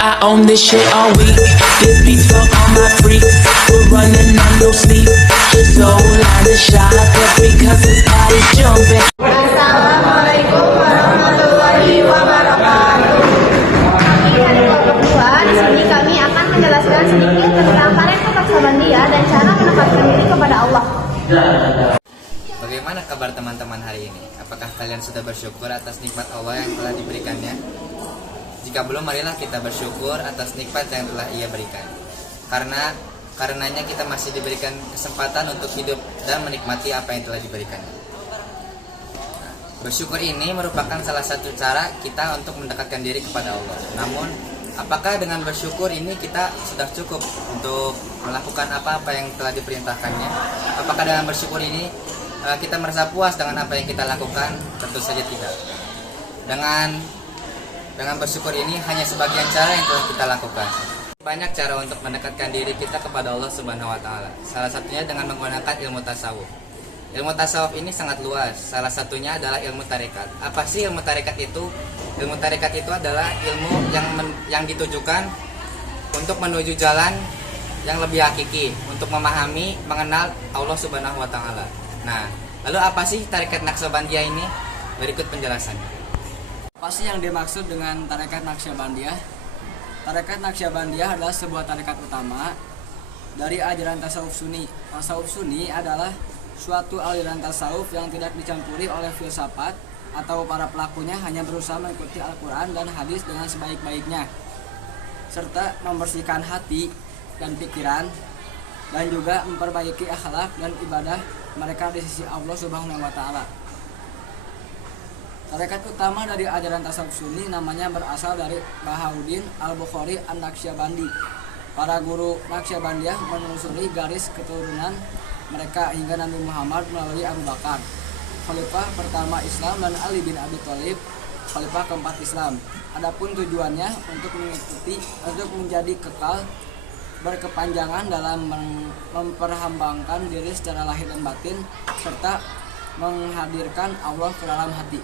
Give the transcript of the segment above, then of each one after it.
I own this shit all week. This beats for all my freaks. We're running on no sleep. So line the shot up because this body's jumping. Assalamualaikum warahmatullahi wabarakatuh. Kami dari kelompok 2, di sini kami akan menjelaskan sedikit tentang tarekat Naqsabandiyah dan cara mendekatkan diri kepada Allah. Bagaimana kabar teman-teman hari ini? Apakah kalian sudah bersyukur atas nikmat Allah yang telah diberikannya? Jika belum, marilah kita bersyukur atas nikmat yang telah Ia berikan. Karenanya kita masih diberikan kesempatan untuk hidup dan menikmati apa yang telah diberikannya. Bersyukur ini merupakan salah satu cara kita untuk mendekatkan diri kepada Allah. Namun, apakah dengan bersyukur ini kita sudah cukup untuk melakukan apa-apa yang telah diperintahkannya? Apakah dengan bersyukur ini kita merasa puas dengan apa yang kita lakukan? Tentu saja tidak. Dengan bersyukur ini hanya sebagian cara yang telah kita lakukan. Banyak cara untuk mendekatkan diri kita kepada Allah Subhanahu wa taala. Salah satunya dengan menggunakan ilmu tasawuf. Ilmu tasawuf ini sangat luas. Salah satunya adalah ilmu tarekat. Apa sih ilmu tarekat itu? Ilmu tarekat itu adalah ilmu yang ditujukan untuk menuju jalan yang lebih hakiki, untuk memahami, mengenal Allah Subhanahu wa taala. Nah, lalu apa sih tarekat Naqsabandiyah ini? Berikut penjelasannya. Apa sih yang dimaksud dengan tarekat Naqsabandiyah? Tarekat Naqsabandiyah adalah sebuah tarekat utama dari ajaran tasawuf Sunni. Tasawuf Sunni adalah suatu aliran tasawuf yang tidak dicampuri oleh filsafat atau para pelakunya hanya berusaha mengikuti Al-Quran dan hadis dengan sebaik-baiknya, serta membersihkan hati dan pikiran, dan juga memperbaiki akhlak dan ibadah mereka di sisi Allah Subhanahu wa taala. Tarekat utama dari ajaran tasawuf Sunni namanya berasal dari Bahauddin Al-Bukhari An-Naqsyabandi. Para guru Naqsyabandiyah menelusuri garis keturunan mereka hingga Nabi Muhammad melalui Abu Bakar, khalifah pertama Islam, dan Ali bin Abi Thalib, khalifah keempat Islam. Adapun tujuannya untuk menjadi kekal berkepanjangan dalam memperhambangkan diri secara lahir dan batin, serta menghadirkan Allah ke dalam hati.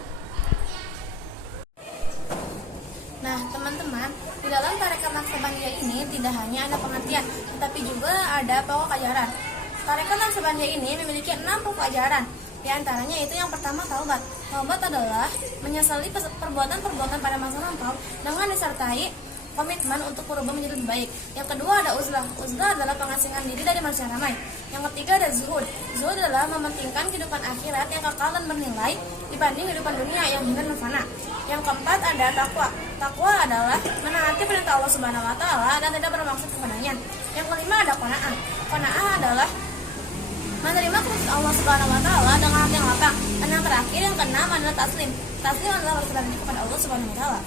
Nah, teman-teman, di dalam tarekat Naqsabandiyah ini tidak hanya ada pengertian, tetapi juga ada pokok ajaran. Tarekat Naqsabandiyah ini memiliki 6 pokok ajaran. Di antaranya itu yang pertama taubat. Taubat adalah menyesali perbuatan-perbuatan pada masa lampau dengan disertai komitmen untuk berubah menjadi lebih baik. Yang kedua ada uzlah. Uzlah adalah pengasingan diri dari manusia ramai. Yang ketiga ada zuhud. Zuhud adalah mementingkan kehidupan akhirat yang kekal dan bernilai dibanding kehidupan dunia yang hina dan fana. Yang keempat ada takwa. Takwa adalah menaati perintah Allah Subhanahu wa taala dan tidak bermaksud kepadanya. Yang kelima ada qanaah. Qanaah adalah menerima keputusan Allah Subhanahu wa taala dengan hati yang lapang. Dan yang terakhir yang keenam adalah taslim. Taslim adalah berserah diri kepada Allah Subhanahu wa taala.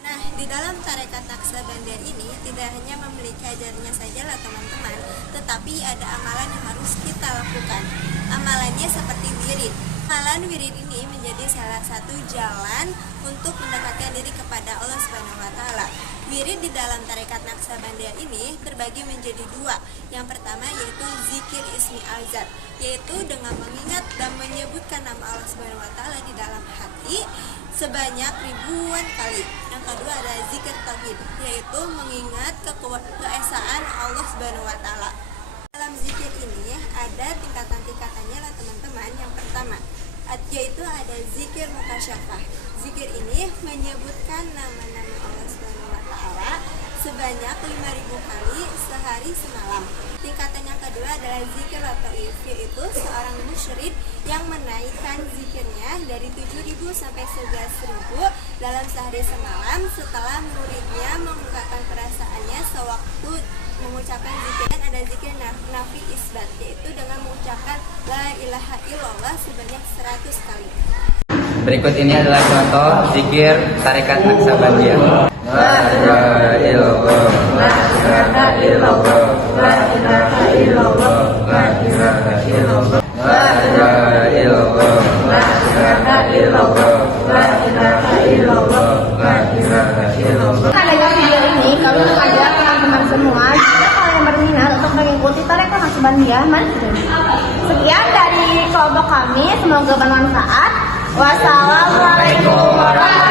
Nah, di dalam tarekat Naqsabandiyah ini tidak hanya memiliki ajarannya saja lah teman-teman, tetapi ada amalan yang harus kita lakukan. Amalannya seperti wirid. Amalan wirid ini menjadi salah satu jalan untuk mendekatkan diri kepada Allah Subhanahu wa taala. Wirid di dalam tarekat Naqsabandiyah ini terbagi menjadi 2. Yang pertama yaitu zikir ismi al-zat, yaitu dengan mengingat dan menyebutkan nama Allah Subhanahu wa taala di dalam hati sebanyak ribuan kali. Yang kedua ada zikir tauhid, yaitu mengingat keesaan Allah Subhanahu wa taala. Dalam zikir ini ada tingkatan-tingkatannya lah teman-teman. Yang pertama yaitu ada zikir mukasyafah. Zikir ini menyebutkan nama-nama Allah Subhanahu wa taala sebanyak 5.000 kali sehari semalam. Tingkatan yang kedua adalah zikir lataif, yaitu seorang musyrik yang menaikkan zikirnya dari 7.000 sampai 11.000 dalam sehari semalam setelah muridnya mengungkapkan perasaannya sewaktu mengucapkan zikir. Dan ada zikir nafi isbat, yaitu dengan mengucapkan la ilaha illallah sebanyak 100 kali. Berikut ini adalah contoh zikir tarekat Naqsabandiyah. La ilaha illallah, la ilaha illallah, la ilaha illallah, la ilaha illallah, la ilaha illallah, la ilaha illallah, la ilaha illallah, la ilaha illallah. Adanya video ini kami mengajak teman-teman semua jika kalian berminat untuk mengikuti tarekat Naqsabandiyah, mari. Sekian dari kelompok kami, semoga bermanfaat. Wassalamualaikum warahmatullahi wabarakatuh.